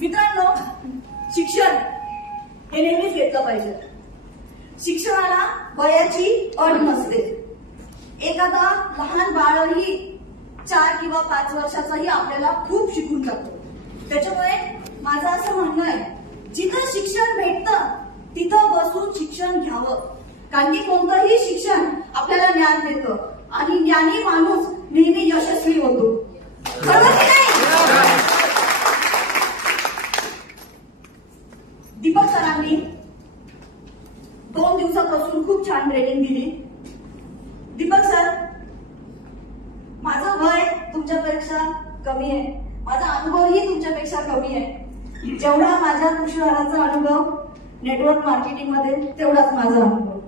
मित्रांनो, शिक्षण हे नेहमीच घेतलं पाहिजे. शिक्षणाला वयाची अट नसते. एखादा लहान बाळही 4 किंवा 5 वर्षाचाही आपल्याला खूप शिकून जातो. त्याच्यामुळे माझं असं म्हणणं आहे, जिथं शिक्षण भेटतं तिथं बसून शिक्षण घ्यावं. कारण की कोणतंही शिक्षण आपल्याला ज्ञान देतं आणि ज्ञानी माणूस नेहमी यशस्वी होतो. बरोबर की नाही? दीपक सरांनी 2 दिवसापासून खूप छान ट्रेनिंग दिली. दीपक सर, माझं वय तुमच्यापेक्षा कमी आहे, माझा अनुभवही तुमच्यापेक्षा कमी आहे. जेवढा माझ्या कृषीधाराचा अनुभव नेटवर्क मार्केटिंग मध्ये, तेवढाच माझा अनुभव.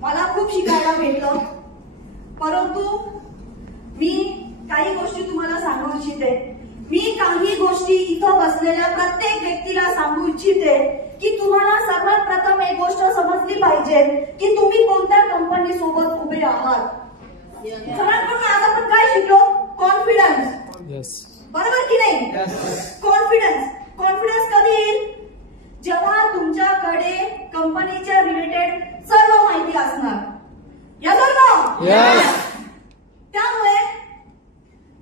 मला खूप शिकायला भेटलं. परंतु मी काही गोष्टी तुम्हाला सांगू इच्छिते. मी काही गोष्टी इथं बसलेल्या प्रत्येक व्यक्तीला सांगू इच्छिते की तुम्हाला सर्वात प्रथम एक गोष्ट समजली पाहिजे की तुम्ही कोणत्या कंपनी सोबत उभे आहात. सरांकडून आज आपण काय शिकलो? कॉन्फिडन्स. बरोबर की नाही? कॉन्फिडन्स कधी येईल? जेव्हा तुमच्याकडे कंपनीच्या रिलेटेड सर्व माहिती असणार. त्यामुळे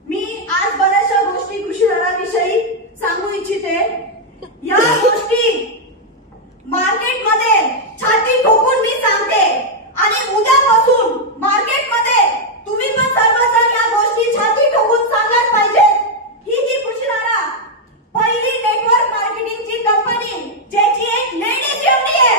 मी आज बऱ्याचशा गोष्टी कृषीधाराविषयी सांगू इच्छिते. या गोष्टी मार्केटमध्ये छाती ठोकून मी सांगते आणि उद्यापासून मार्केटमध्ये तुम्ही पण सर्वजण या गोष्टी छाती ठोकून सांगायला पाहिजे. ही जी कृषीधारा पहिली नेटवर्क मार्केटिंगची कंपनी ज्याची एक लेडीज एमडी आहे.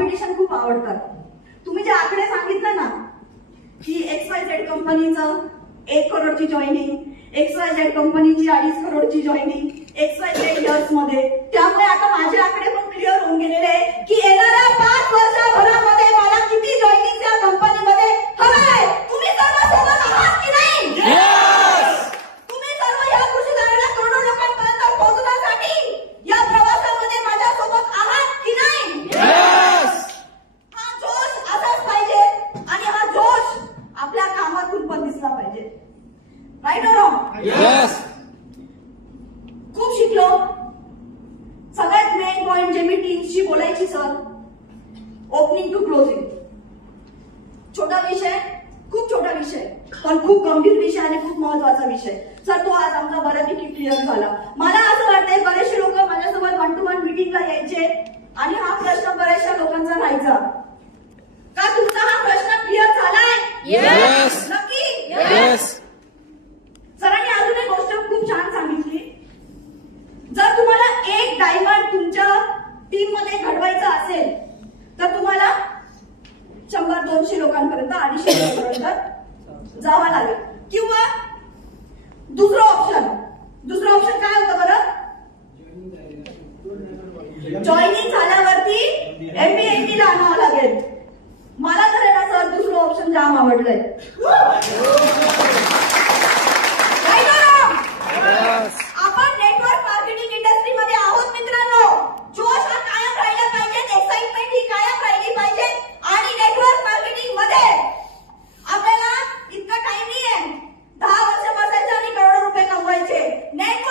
कॉम्पिटिशन खूप आवडतात. तुम्ही जे आकडे सांगितले ना की XYZ कंपनीचं 1 करोडची जॉईनिंग, XYZ कंपनीची 2.5 करोडची जॉईनिंग XYZ इयर्स मध्ये, त्यामुळे आता माझे आकडे पण क्लिअर होऊन गेलेले आहे की येणाऱ्या 5 वर्षाभरामध्ये मला किती जॉईनिंग त्या कंपनीमध्ये हवंय. तुम्ही सर्व सोबत आहात की नाही? तुम्ही सर्व या कृषी धाराला करोडो लोकांपर्यंत पोहोचण्यासाठी या प्रवासामध्ये माझ्या सोबत आहात की नाही? हा जोश असाच पाहिजे आणि हा जोश आपल्या कामातून पण दिसला पाहिजे. Right or wrong? खूप शिकलो. सगळ्यात मेन पॉइंट जे मी टीमशी बोलायची सर, ओपनिंग टू क्लोजिंग. छोटा विषय, खूप छोटा विषय, पण खूप गंभीर विषय आणि खूप महत्वाचा विषय. सर तो आज आमचा बऱ्यापैकी क्लिअर झाला. मला असं वाटतंय बरेचसे लोक माझ्यासोबत 1-to-1 मीटिंगला यायचे आणि हा प्रश्न बऱ्याचशा लोकांचा राहायचा. का तुमचा हा प्रश्न क्लिअर झालाय? नक्की? सरांनी अजून एक गोष्ट खूप छान सांगितली. जर तुम्हाला एक डायमंड तुमच्या टीम मध्ये घडवायचं असेल तर तुम्हाला 100-200 लोकांपर्यंत, 250 लोकांपर्यंत जावं लागेल. किंवा दुसरं ऑप्शन काय होतं बरं? जॉईनिंग झाल्यावरती MBA ला आणावं लागेल. मला तर आहे ना सर दुसरं ऑप्शन जाम आवडलंय. आपण नेटवर्क मार्केटिंग इंडस्ट्रीमध्ये आहोत मित्रांनो. जोश हा कायम राहिला पाहिजे, एक्साइटमेंट ही कायम राहिली पाहिजे. आणि नेटवर्क मार्केटिंग मध्ये आपल्याला इतका टाइम नाहीये 10 वर्ष बसायचं आणि करोडो रुपये कमवायचे. नेटवर्क